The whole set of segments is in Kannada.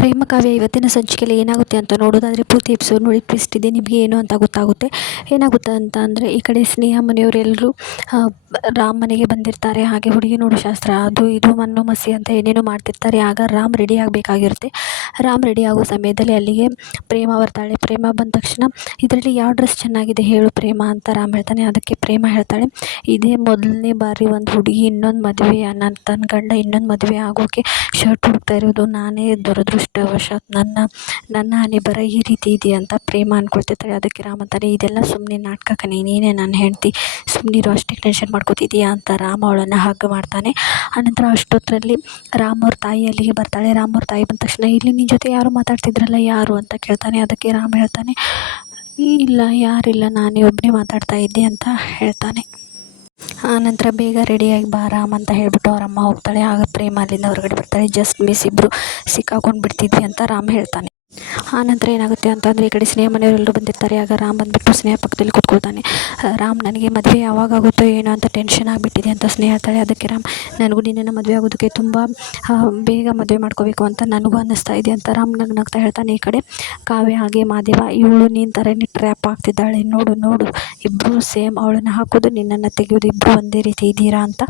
ಪ್ರೇಮ ಕಾವ್ಯ ಇವತ್ತಿನ ಸಂಚಿಕೆಯಲ್ಲಿ ಏನಾಗುತ್ತೆ ಅಂತ ನೋಡೋದಾದರೆ ಪೂರ್ತಿ ಎಪಿಸೋಡ್ ನೋಡಿ ಟ್ವಿಸ್ಟ್ ಇದೆ, ನಿಮಗೆ ಏನು ಅಂತ ಗೊತ್ತಾಗುತ್ತೆ. ಏನಾಗುತ್ತೆ ಅಂತ ಅಂದರೆ ಈ ಕಡೆ ಸ್ನೇಹ ಮನೆಯವರೆಲ್ಲರೂ ರಾಮ್ ಮನೆಗೆ ಬಂದಿರ್ತಾರೆ. ಹಾಗೆ ಹುಡುಗಿ ನೋಡೋ ಶಾಸ್ತ್ರ ಅದು ಇದು ಮಣ್ಣು ಮಸಿ ಅಂತ ಏನೇನೋ ಮಾಡ್ತಿರ್ತಾರೆ. ಆಗ ರಾಮ್ ರೆಡಿ ಆಗಬೇಕಾಗಿರುತ್ತೆ. ರಾಮ್ ರೆಡಿ ಆಗೋ ಸಮಯದಲ್ಲಿ ಅಲ್ಲಿಗೆ ಪ್ರೇಮ ಬರ್ತಾಳೆ. ಪ್ರೇಮ ಬಂದ ತಕ್ಷಣ ಇದರಲ್ಲಿ ಯಾವ ಡ್ರೆಸ್ ಚೆನ್ನಾಗಿದೆ ಹೇಳು ಪ್ರೇಮ ಅಂತ ರಾಮ್ ಹೇಳ್ತಾನೆ. ಅದಕ್ಕೆ ಪ್ರೇಮ ಹೇಳ್ತಾಳೆ, ಇದೇ ಮೊದಲನೇ ಬಾರಿ ಒಂದು ಹುಡುಗಿ ಇನ್ನೊಂದು ಮದುವೆ ತನ್ನ ಗಂಡ ಇನ್ನೊಂದು ಮದುವೆ ಆಗೋಕ್ಕೆ ಶರ್ಟ್ ಹುಡುಕ್ತಾ ಇರೋದು. ನಾನೇ ದುರದೃಷ್ಟವಶಾತ್ ನನ್ನ ಹಣೆ ಬರ ಈ ರೀತಿ ಇದೆ ಅಂತ ಪ್ರೇಮ ಅಂದ್ಕೊಳ್ತಿರ್ತಾಳೆ. ಅದಕ್ಕೆ ರಾಮ್ ಅಂತಾನೆ, ಇದೆಲ್ಲ ಸುಮ್ಮನೆ ನಾಟಕ ಕಣೆ, ನೀನೇ ನನ್ನ ಹೆಂಡತಿ, ಸುಮ್ಮನಿರು, ಅಷ್ಟೇ ಟೆನ್ಷನ್ ಮಾಡ್ಕೋತಿದ್ದೀಯಾ ಅಂತ ರಾಮ್ ಅವಳನ್ನು ಹಗ್ ಮಾಡ್ತಾನೆ. ಆನಂತರ ಅಷ್ಟೊತ್ತರಲ್ಲಿ ರಾಮ್ ಅವ್ರ ತಾಯಿ ಅಲ್ಲಿಗೆ ಬರ್ತಾಳೆ. ರಾಮ್ ಅವ್ರ ತಾಯಿ ಬಂದ ತಕ್ಷಣ, ಇಲ್ಲಿ ನಿನ್ನ ಜೊತೆ ಯಾರು ಮಾತಾಡ್ತಿದ್ರಲ್ಲ ಯಾರು ಅಂತ ಕೇಳ್ತಾನೆ. ಅದಕ್ಕೆ ರಾಮ್ ಹೇಳ್ತಾನೆ, ಇಲ್ಲ ಯಾರಿಲ್ಲ, ನಾನೇ ಒಬ್ಬನೇ ಮಾತಾಡ್ತಾ ಇದ್ದೆ ಅಂತ ಹೇಳ್ತಾನೆ. ಆನಂತರ ಬೇಗ ರೆಡಿಯಾಗಿ ಬಾ ರಾಮ್ ಅಂತ ಹೇಳ್ಬಿಟ್ಟು ಅವ್ರ ಅಮ್ಮ ಹೋಗ್ತಾಳೆ. ಆಗ ಪ್ರೇಮ ಅಲ್ಲಿಂದ ಹೊರಗಡೆ ಬರ್ತಾಳೆ. ಜಸ್ಟ್ ಮಿಸ್ ಇಬ್ಬರು ಸಿಕ್ಕಾಕೊಂಡು ಬಿಡ್ತಿದ್ವಿ ಅಂತ ರಾಮ್ ಹೇಳ್ತಾನೆ. ಆನಂತರ ಏನಾಗುತ್ತೆ ಅಂತಂದರೆ ಈ ಕಡೆ ಸ್ನೇಹ ಮನೆಯವರೆಲ್ಲರೂ ಬಂದಿರ್ತಾರೆ. ಆಗ ರಾಮ್ ಬಂದುಬಿಟ್ಟು ಸ್ನೇಹ ಪಕ್ಕದಲ್ಲಿ ಕೂತ್ಕೊಳ್ತಾನೆ. ರಾಮ್, ನನಗೆ ಮದುವೆ ಯಾವಾಗ ಆಗುತ್ತೋ ಏನೋ ಅಂತ ಟೆನ್ಷನ್ ಆಗಿಬಿಟ್ಟಿದೆ ಅಂತ ಸ್ನೇಹ ಹೇಳ್ತಾಳೆ. ಅದಕ್ಕೆ ರಾಮ್, ನನಗೂ ನಿನ್ನನ್ನು ಮದುವೆ ಆಗೋದಕ್ಕೆ ತುಂಬ ಬೇಗ ಮದುವೆ ಮಾಡ್ಕೋಬೇಕು ಅಂತ ನನಗೂ ಅನ್ನಿಸ್ತಾ ಇದೆ ಅಂತ ರಾಮ್ ನಗ್ತಾ ಹೇಳ್ತಾನೆ. ಈ ಕಡೆ ಕಾವ್ಯ ಹಾಗೆ ಮಾದೇವ, ಇವಳು ನೀನು ಥರನೇ ಟ್ರ್ಯಾಪ್ ಆಗ್ತಿದ್ದಾಳೆ, ನೋಡು ನೋಡು ಇಬ್ಬರು ಸೇಮ್, ಅವಳನ್ನು ಹಾಕೋದು ನಿನ್ನನ್ನು ತೆಗೆಯೋದು ಇಬ್ಬರು ಒಂದೇ ರೀತಿ ಇದ್ದೀರಾ ಅಂತ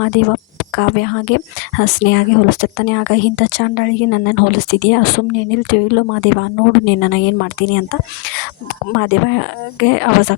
ಮಾದೇವ ಕಾವ್ಯ ಹಾಗೆ ಸ್ನೇಹಾಗೆ ಹೋಲಿಸ್ತಿರ್ತಾನೆ. ಆಗ ಇಂಥ ಚಾಂಡಾಳಿಗೆ ನನ್ನನ್ನು ಹೋಲಿಸ್ತಿದೆಯಾ, ಸುಮ್ಮನೆ ನಿಲ್ತೀಯೋ ಇಲ್ಲೋ ಮಾದೇವ, ನೋಡು ನಿನ್ನನ್ನು ಏನು ಮಾಡ್ತೀನಿ ಅಂತ ಮಾದೇವಗೆ ಆವಾಜ್